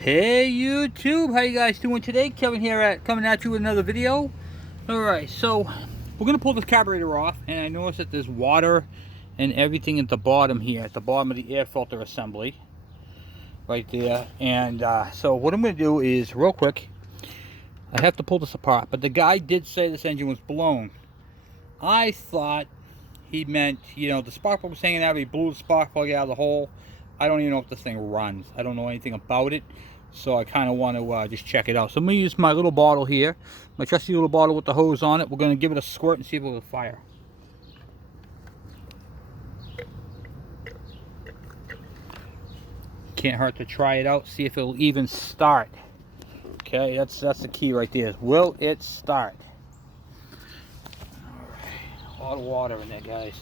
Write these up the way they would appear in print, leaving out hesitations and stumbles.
Hey YouTube, how you guys doing today? Kevin here coming at you with another video. Alright, so we're going to pull this carburetor off, and I noticed that there's water and everything at the bottom here, at the bottom of the air filter assembly. Right there. And so what I'm going to do is, real quick, I have to pull this apart, but the guy did say this engine was blown. I thought he meant, the spark plug was hanging out, he blew the spark plug out of the hole. I don't even know if this thing runs. I don't know anything about it. So I kind of want to just check it out. So I'm going to use my little bottle here. My trusty little bottle with the hose on it. We're going to give it a squirt and see if it will fire. Can't hurt to try it out. See if it'll even start. Okay, that's the key right there. Will it start? Alright, a lot of water in there, guys.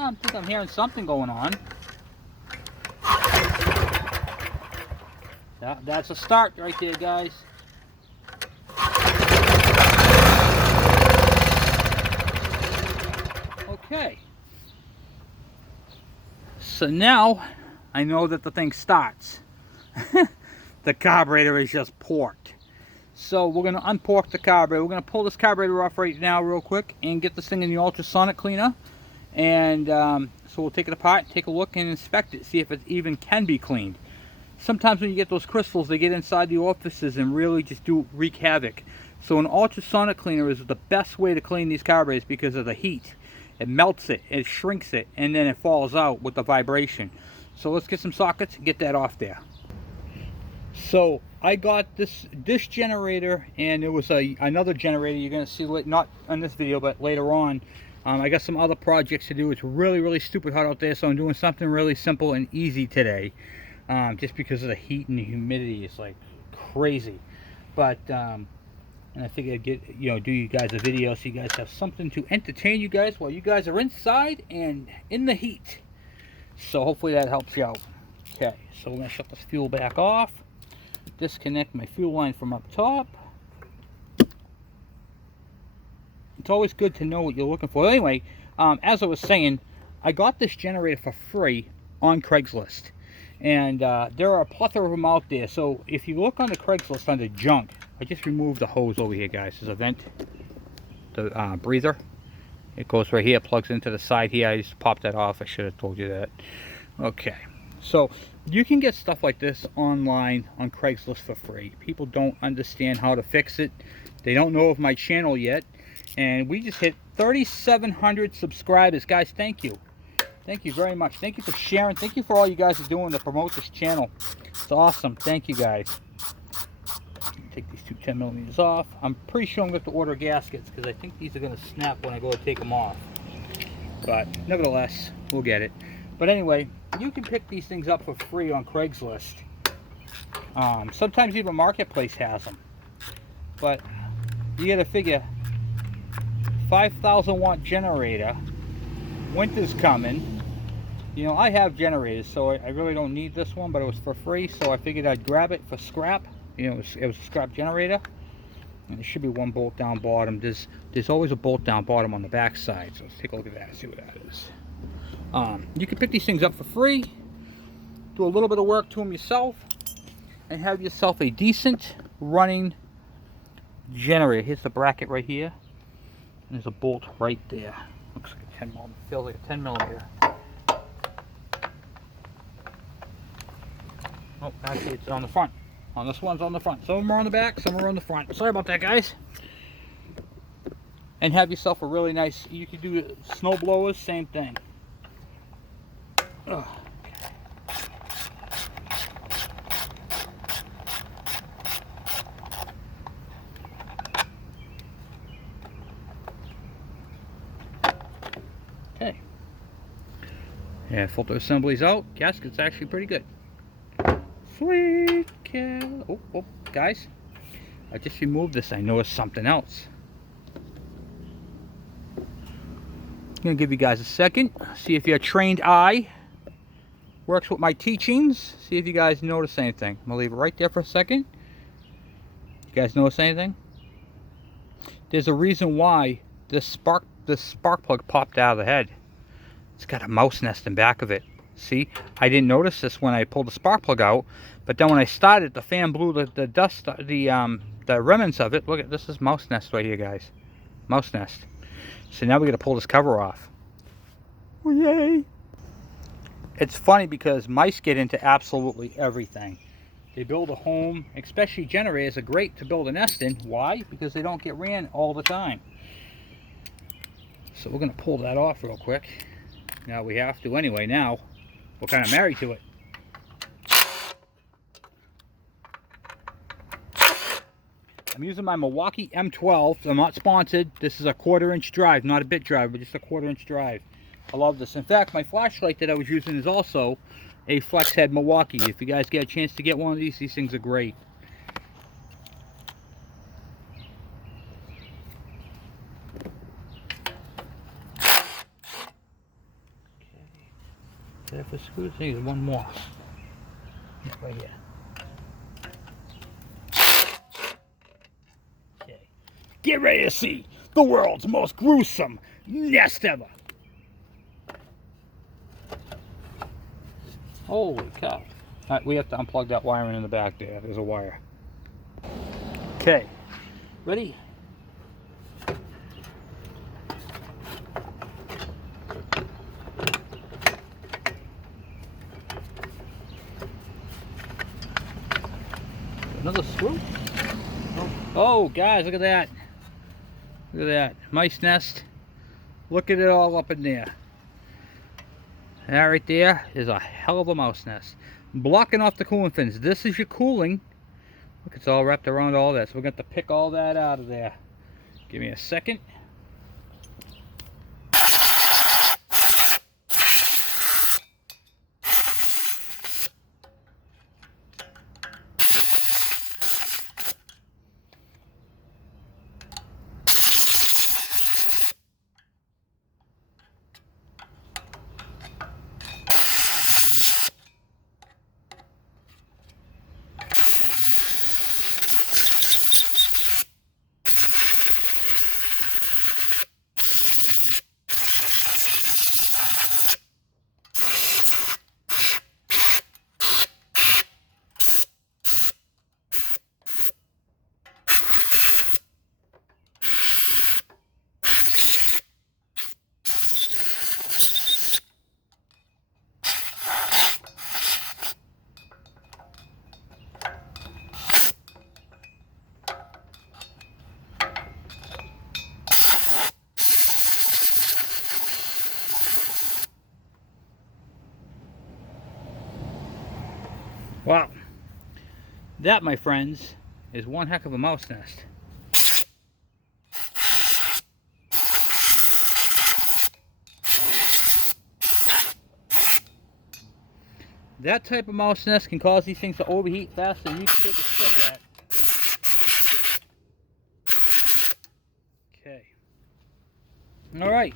I think I'm hearing something going on. That's a start right there, guys. Okay. So now I know that the thing starts. The carburetor is just porked. So we're going to unpork the carburetor. We're going to pull this carburetor off right now real quick and get this thing in the ultrasonic cleaner. And so we'll take it apart, take a look and inspect it, see if it even can be cleaned. Sometimes when you get those crystals, they get inside the orifices and really just wreak havoc. So an ultrasonic cleaner is the best way to clean these carburetors because of the heat. It melts it, it shrinks it, and then it falls out with the vibration. So let's get some sockets and get that off there. So I got this generator, and it was another generator. You're going to see, not on this video, but later on. I got some other projects to do. It's really, really stupid hot out there, so I'm doing something really simple and easy today. Just because of the heat and the humidity, it's like crazy. But and I figured I'd get do you guys a video so you guys have something to entertain you guys while you guys are inside and in the heat. So hopefully that helps you out. Okay, so we're gonna shut this fuel back off. Disconnect my fuel line from up top. It's always good to know what you're looking for. Anyway, as I was saying, I got this generator for free on Craigslist. And there are a plethora of them out there. So if you look on the Craigslist under junk, I just removed the hose over here, guys. There's a vent, the breather. It goes right here, plugs into the side here. I just popped that off. I should have told you that. Okay. So you can get stuff like this online on Craigslist for free. People don't understand how to fix it. They don't know of my channel yet. And we just hit 3,700 subscribers. Guys, thank you. Thank you very much. Thank you for sharing. Thank you for all you guys are doing to promote this channel. It's awesome. Thank you, guys. Take these two 10mm off. I'm pretty sure I'm going to order gaskets because I think these are going to snap when I go to take them off. But nevertheless, we'll get it. But anyway, you can pick these things up for free on Craigslist. Sometimes even Marketplace has them. But you got to figure, 5,000 watt generator, winter's coming. I have generators, so I really don't need this one, but it was for free, so I figured I'd grab it for scrap. It was a scrap generator, and there should be one bolt down bottom. There's always a bolt down bottom on the back side, so let's take a look at that and see what that is. You can pick these things up for free, do a little bit of work to them yourself, and have yourself a decent running generator. Here's the bracket right here. And there's a bolt right there. Looks like a 10mm. Feels like a 10mm. Oh, actually it's on the front. This one's on the front. Some of them are on the back, some are on the front. Sorry about that, guys. And have yourself a really nice, you can do snow blowers, same thing. Ugh. Okay. Yeah, filter assembly's out. Gasket's actually pretty good. Sweet cow. Oh, guys. I just removed this. I noticed something else. I'm going to give you guys a second. See if your trained eye works with my teachings. See if you guys notice anything. I'm going to leave it right there for a second. You guys notice anything? there's a reason why this spark plug popped out of the head. It's got a mouse nest in back of it. See, I didn't notice this when I pulled the spark plug out, but then when I started, the fan blew the dust, the remnants of it. Look at this is mouse nest right here, guys. Mouse nest. So now we got to pull this cover off. Oh, yay! It's funny because mice get into absolutely everything. They build a home, especially generators are great to build a nest in. Why? Because they don't get ran all the time. So we're going to pull that off real quick. Now we have to anyway. Now we're kind of married to it. I'm using my Milwaukee M12. I'm not sponsored. This is a 1/4-inch drive, not a bit drive, but just a 1/4-inch drive. I love this. In fact, my flashlight that I was using is also a flex head Milwaukee. If you guys get a chance to get one of these things are great. Okay. If the screws, there's one more. Right here. Okay. Get ready to see the world's most gruesome nest ever. Holy cow. Alright, we have to unplug that wiring in the back there. There's a wire. Okay. Ready? Another screw? Oh, guys, look at that. Look at that. Mice nest. Look at it all up in there. That right there is a hell of a mouse nest. Blocking off the cooling fins. This is your cooling. Look, it's all wrapped around all that. So we're going to have to pick all that out of there. Give me a second. Wow, that, my friends, is one heck of a mouse nest. That type of mouse nest can cause these things to overheat faster than you can take a stick at. Okay. Alright.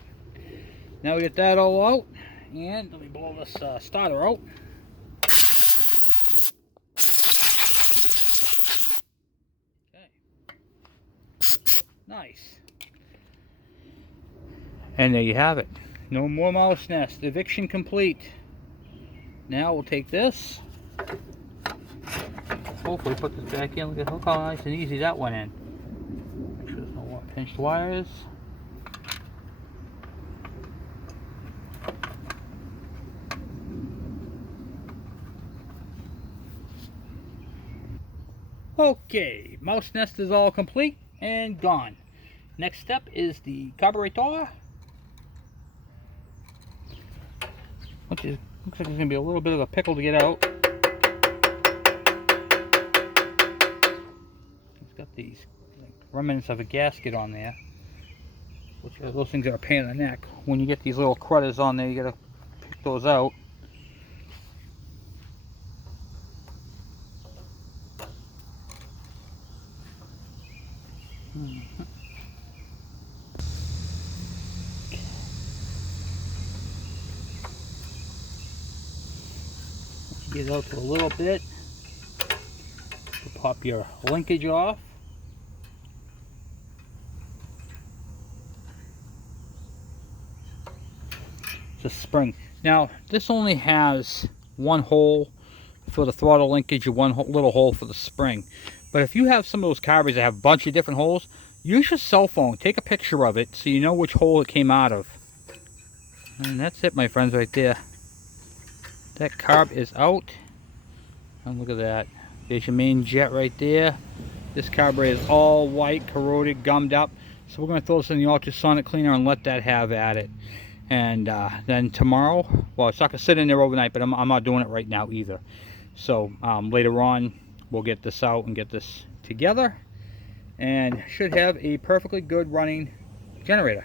Now we get that all out. And let me blow this starter out. Nice. And there you have it. No more mouse nest. Eviction complete. Now we'll take this. Hopefully put this back in. Look how nice and easy that went in. Make sure there's no pinched wires. Okay, mouse nest is all complete and gone. Next step is the carburetor, which is, looks like it's going to be a little bit of a pickle to get out. It's got these like, remnants of a gasket on there, which are, those things are a pain in the neck. When you get these little crudders on there, you got to pick those out. Get out to a little bit. Pop your linkage off. the spring. Now this only has one hole for the throttle linkage and one little hole for the spring. But if you have some of those carburetors that have a bunch of different holes, use your cell phone, take a picture of it so you know which hole it came out of. And that's it, my friends, right there. That carb is out. And look at that. There's your main jet right there. This carburetor is all white, corroded, gummed up. So we're going to throw this in the ultrasonic cleaner and let that have at it. And then tomorrow, well, it's not going to sit in there overnight, but I'm not doing it right now either. So later on, we'll get this out and get this together. And should have a perfectly good running generator.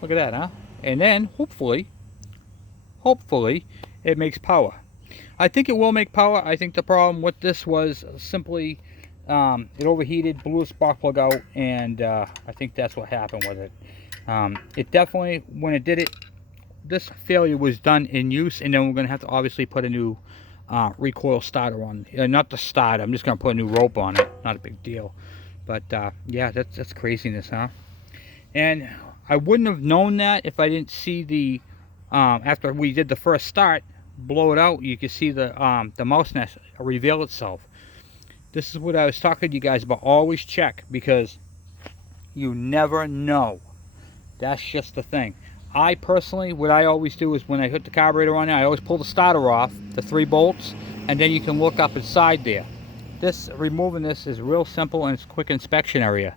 Look at that, huh? And then, hopefully, it makes power. I think it will make power. I think the problem with this was simply it overheated, blew a spark plug out, and I think that's what happened with it. It definitely, when it did it, this failure was done in use, and then we're going to have to obviously put a new recoil starter on. Not the starter, I'm just going to put a new rope on it. Not a big deal. But yeah, that's craziness, huh? And I wouldn't have known that if I didn't see the, after we did the first start, blow it out, you can see the mouse nest reveal itself. This is what I was talking to you guys about. Always check, because you never know. That's just the thing. I personally, what I always do is when I hit the carburetor on there, I always pull the starter off, the 3 bolts, and then you can look up inside there. Removing this is real simple, and it's a quick inspection area.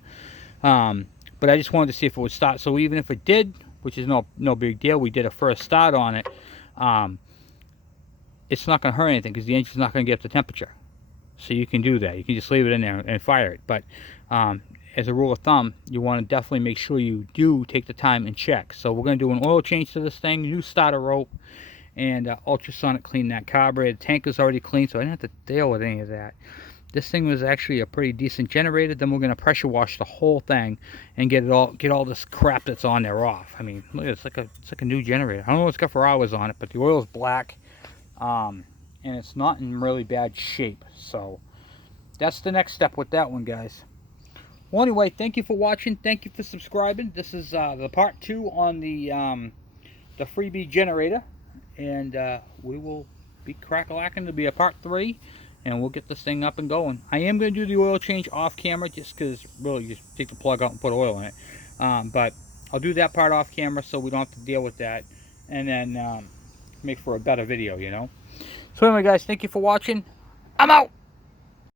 But I just wanted to see if it would start. So even if it did, which is no big deal, we did a first start on it, it's not going to hurt anything because the engine's not going to get up to temperature. So you can do that. You can just leave it in there and fire it. But as a rule of thumb, you want to definitely make sure you do take the time and check. So we're going to do an oil change to this thing, new starter rope, and ultrasonic clean that carburetor. The tank is already clean, so I didn't have to deal with any of that. This thing was actually a pretty decent generator. Then we're going to pressure wash the whole thing and get all this crap that's on there off. I mean, look, it's like a new generator. I don't know what it's got for hours on it, but the oil is black, and it's not in really bad shape. So that's the next step with that one, guys. Well, anyway, thank you for watching. Thank you for subscribing. This is the part 2 on the freebie generator, and we will be crack-a-lacking to be a part 3. And we'll get this thing up and going. I am going to do the oil change off camera just because really you just take the plug out and put oil in it. But I'll do that part off camera so we don't have to deal with that. And then make for a better video, you know. So anyway, guys, thank you for watching. I'm out.